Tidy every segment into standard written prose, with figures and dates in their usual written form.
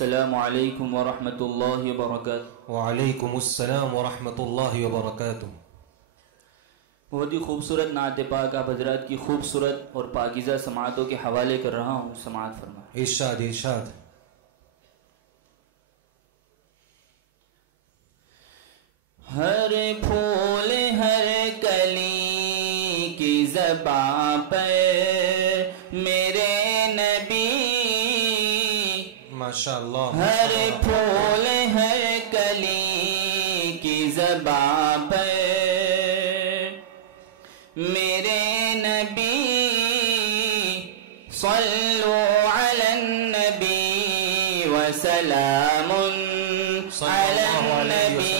السلام علیکم ورحمۃ اللہ وبرکاتہ۔ وعلیکم السلام ورحمۃ اللہ وبرکاتہ۔ بہت ہی خوبصورت نعت پاک آپ حضرات کی خوبصورت اور پاکیزہ سماعتوں کے حوالے کر رہا ہوں، سماعت فرمائیں۔ ارشاد ارشاد۔ ہر پھول ہر کلی کی زبان پر میرے نبی، ماشاءاللہ، ہر پھول ہر کلی کی زبان پر میرے نبی، صلو علی النبی وسلام علی النبی،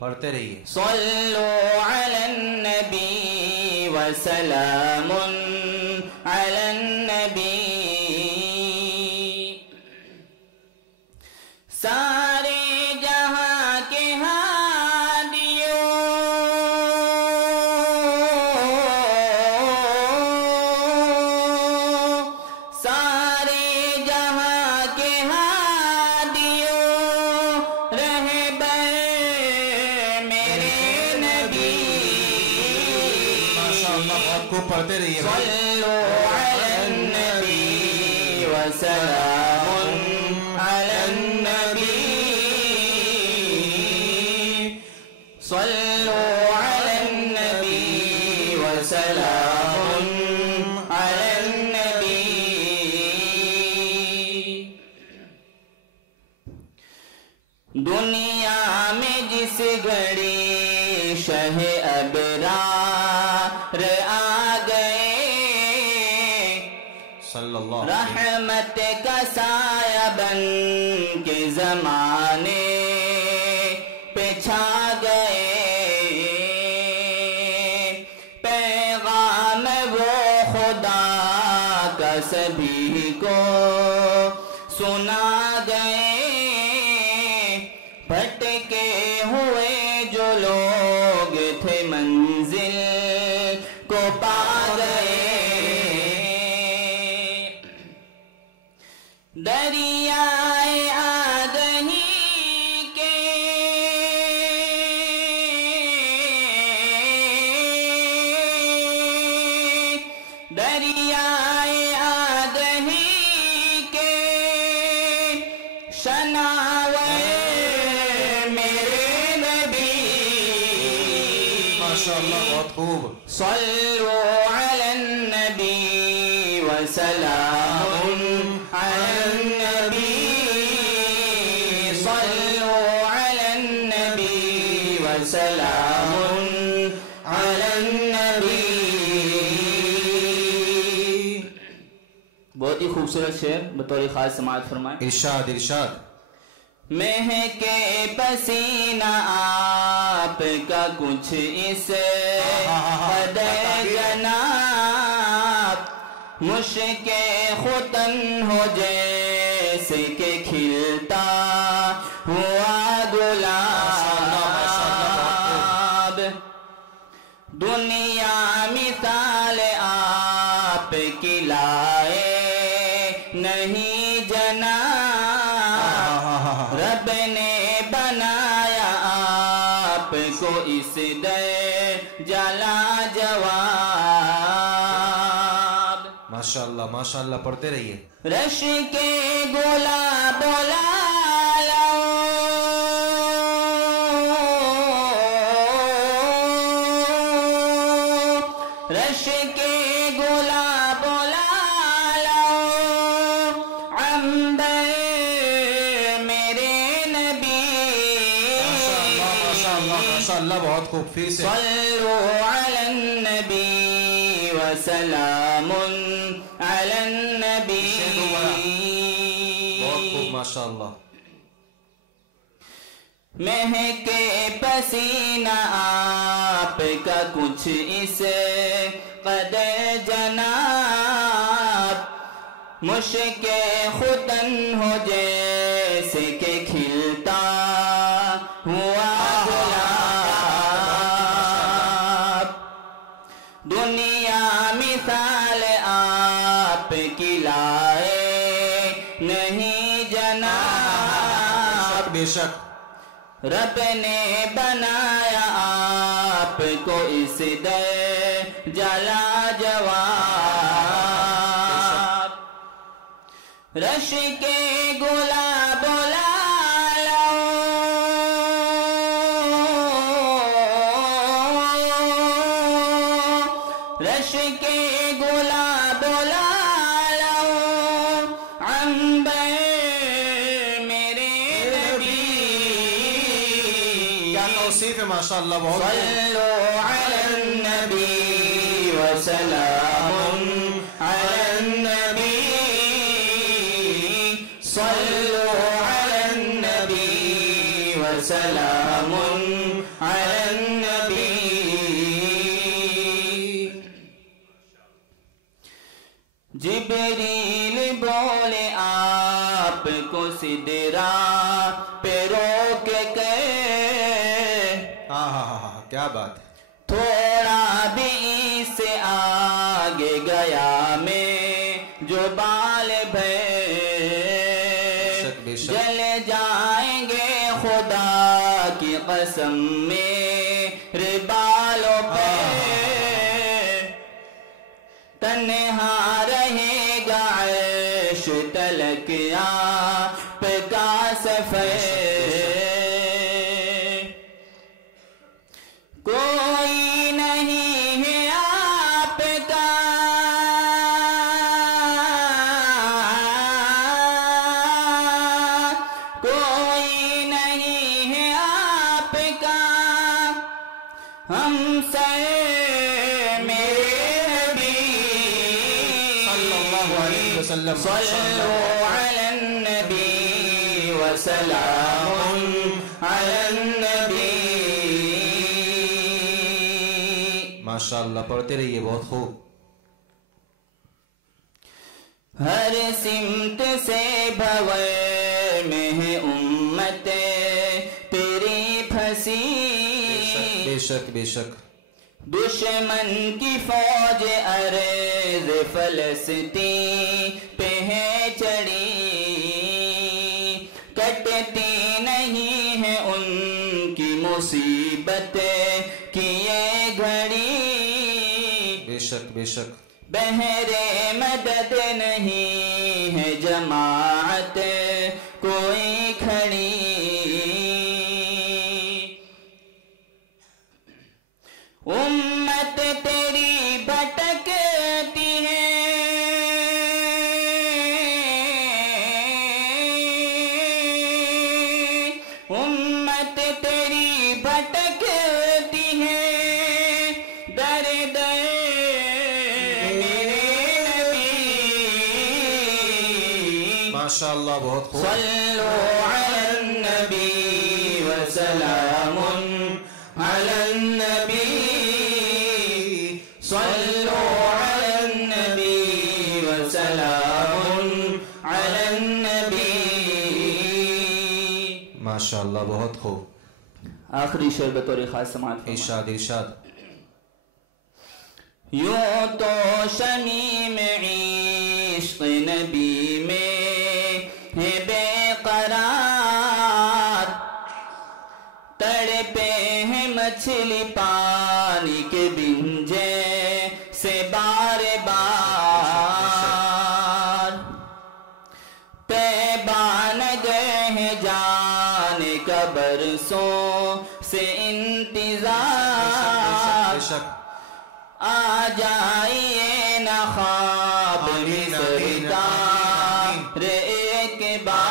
پڑھتے رہیے۔ صلو علی النبی وسلام علی النبی، سارے جہاں کے ہادیوں، سارے جہاں کے ہادیوں، رہبر میرے نبی، ماشاءاللہ، آپ کو پڑھتے رہیے۔ صلو علی النبی وسلام علی النبی، صلو علی النبی وسلام علی النبی۔ دنیا میں جس گھڑی شہ ابرار آ گئے، صلی اللہ رحمت کا سایہ بن کے زمانے پہ چھا گئے، پیغام وہ خدا کا سبھی کو سنا گئے، بھٹکے ہوئے جو لوگ تھے منزل کو پا گئے، دریائے آگہی کے دریائے آگہی کے شناور میرے نبی، ماشاءاللہ، بہت خوب۔ صلو علی النبی وسلام علی النبی، صلو علی النبی وسلام علی النبی۔ بہت ہی خوبصورت شعر بطور خاص سماعت فرمائیں۔ ارشاد ارشاد۔ مہکے پسینہ آپ کا کچھ اس قدر جناب، مشک ختن ہو جیسے کہ کھلتا ہوا گلاب، دنیا مثال آپ کی لائے نہیں جناب، رب نے بنایا آپ کو اس درجہ لاجواب، ماشاءاللہ ماشاءاللہ، پڑھتے رہیے۔ رش کے گلاب لالو، رش کے گلاب لالو، عنبر میرے نبی، ماشاءاللہ، بہت خوب، پھر سے۔ صلو علی النبی وسلام علی النبی، بہت خوب، ماشاءاللہ۔ مہکے پسینہ آپ کا کچھ اس قدر جناب، مشک ختن ہو جیسے کہ کھلتا ہوا گلاب، دنیا مثال آپ کی لائے شک رب نے بنایا آپ کو اس در جلا جواب رش کے گلاب لالو رش کے گلاب لالو عنبر میرے نبی کیا توصیف ہے ماشاءاللہ بہت صلو علی النبی وسلام علی النبی صلو علی النبی وسلام علی النبی جبریل بولے آپ کو سدرا پہ روک کے ہاں کیا بات ہے تھوڑا بھی سے آگے گیا میں جو بال بھے بے شک جل جائیں گے خدا کی قسم میرے بالوں پہ تنہا رہے گا عیش تلک آپ کا سفر کوئی نہیں ہے آپ کا کوئی نہیں ہے آپ کا ہم سے میرے نبی صلی اللہ علیہ وسلم صلو علی النبی وسلام علی النبی ماشاءاللہ پڑھتے رہیے بہت خوب ہر سمت سے بھور میں ہے امت تیری پھنسی بے شک بے شک دشمن کی فوج عرض فلسطین پہ ہے چڑی کٹتی نہیں ہے ان کی مصیبت کی یہ گھڑی بے شک بے شک بہرے مدد نہیں ہے جماعت کوئی کھڑی امت تیری بھٹکتی ہے امت تیری بھٹکتی ہے در در ماشاءاللہ بہت خوب صلو علی النبی وسلام علی النبی صلو علی النبی وسلام علی النبی ماشاءاللہ بہت خوب آخری شعر بطور خاص سماعت فرمائیں۔ ارشاد ارشاد یوں تو شمیم عشق نبی میں ہے بے قرار تڑپے ہیں مچھلی پانی کے بن جیسے بار بار پیبان گئے ہیں جانے کا برسوں سے انتظار بے شک آ جائیے نہ خواب میں سرکار ایک بار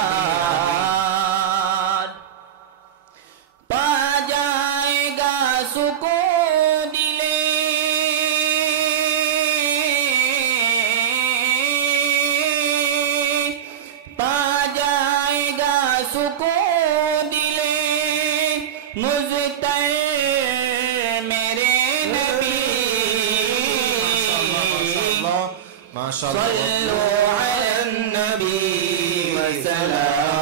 پا جائے گا سکون دلے پا جائے گا سکون دلے مزتر میرے نبی ماشاءاللہ صلو علی النبی وسلام